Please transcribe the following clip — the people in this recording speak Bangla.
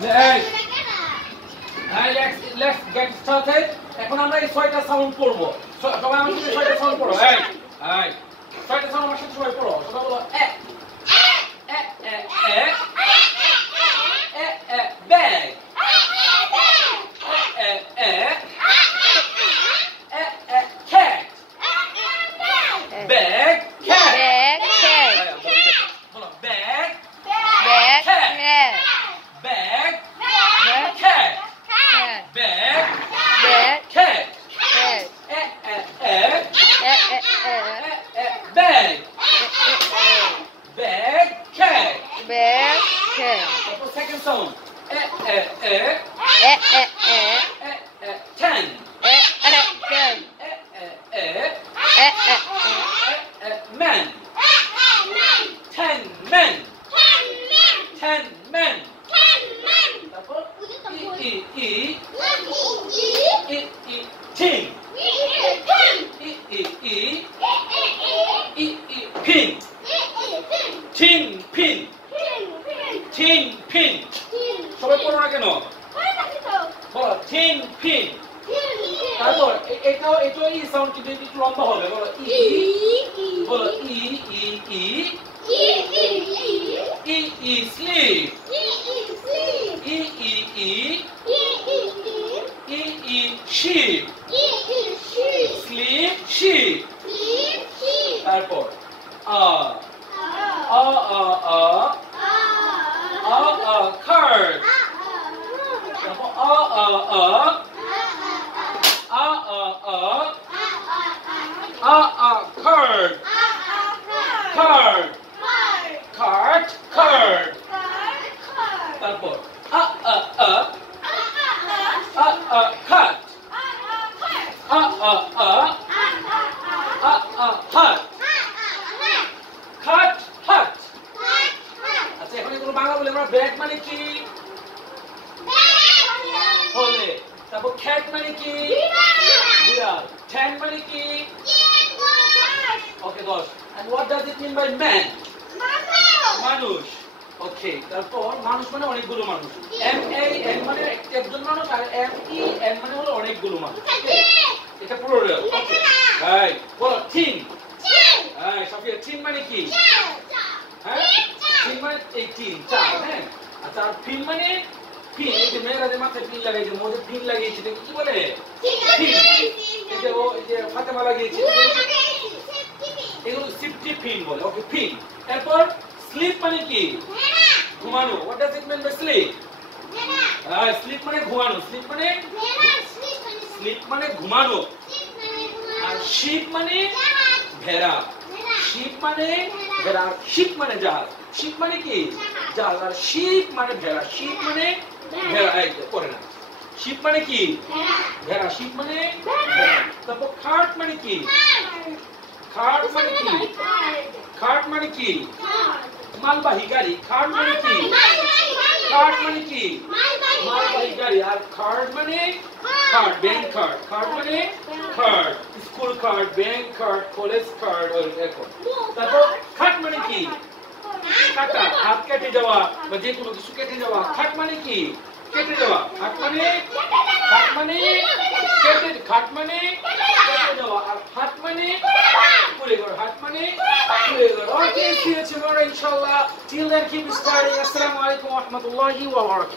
Hey, let's get started. এখন আমরা এই ছয়টা সাউন্ড পড়বো। সবাই আমার সাথে ছয়টা সাউন্ড পড়ো। এই ছয়টা সাউন্ড আমার সাথে সবাই পড়ো। সবাই বলো এ এ এ এ এ এ ব্যাগ এ এ এ এ cat bag cat বলো bag cat bag cat bag cat bag bag cat second sound ten men 10 men 10 men তারপর ই tin pin tin pin tin pin সবাই পড়ো না কেন বলো tin pin তারপর এটাও ই সাউন্ড কিন্তু একটু লম্বা হবে বলো ই বলো ই sleep sheep sleep sheep তারপর card card তারপর cut hut আচ্ছা এখন এগুলো বাংলা বলে আমরা ব্যাগ মানে কি হলে তারপর cat মানে কি বিড়াল ten মানে কি ওকে 10 and what does it mean by man মানুষ ওকে তারপর মানুষ মানে অনেকগুলো মানুষ m a n মানে একজন মানুষ আর m e n মানে হলো অনেকগুলো মানুষ এটা প্লুরাল ওকে রাইট বলো tin হ্যাঁ সাফিয়া tin মানে কি হ্যাঁ tin মানে এই tin চাল হ্যাঁ আচ্ছা আর pin মানে pin এই যে মেয়েরা যে মাথায় pin লাগাইছে মোজে pin লাগিয়েছে এটা কি বলে pin এই যে ফাতেমা লাগিয়েছে এগুলো সেফটি পিন বলে ওকে পিন তারপর স্লিপ মানে কি ঘুমানো what does it mean by sleep sleep মানে ঘুমানো স্লিপ মানে ঘুমানো আর শিপ মানে ভেড়া শিপ মানে ভেড়া শিপ মানে জাল শিপ মানে কি জাল আর শিপ মানে ভেড়া শিপ মানে ভেড়া এই করে না শিপ মানে কি ভেড়া শিপ মানে ভেড়া তারপর খাট মানে কি খাট মানে কি মালবাহী গাড়ি খাট মানে কি মালবাহী গাড়ি আর খাট মানে খাট ব্যাংক খাট মানে খাট স্কুল খাট ব্যাংক খাট কলেজ খাট এখন তারপর খাট মানে কি কাটা হাত কেটে যাওয়া বা যে কোনো কিছু কেটে যাওয়া খাট মানে কি কেটে যাওয়া খাট মানে কেটে যাওয়া আর হাত মানে পুরে গেল হাত মানে পুরে গেল ওকে see you tomorrow inshallah till then keep studying assalamu alaikum wa rahmatullahi wa barakatuh